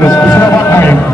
It's not time.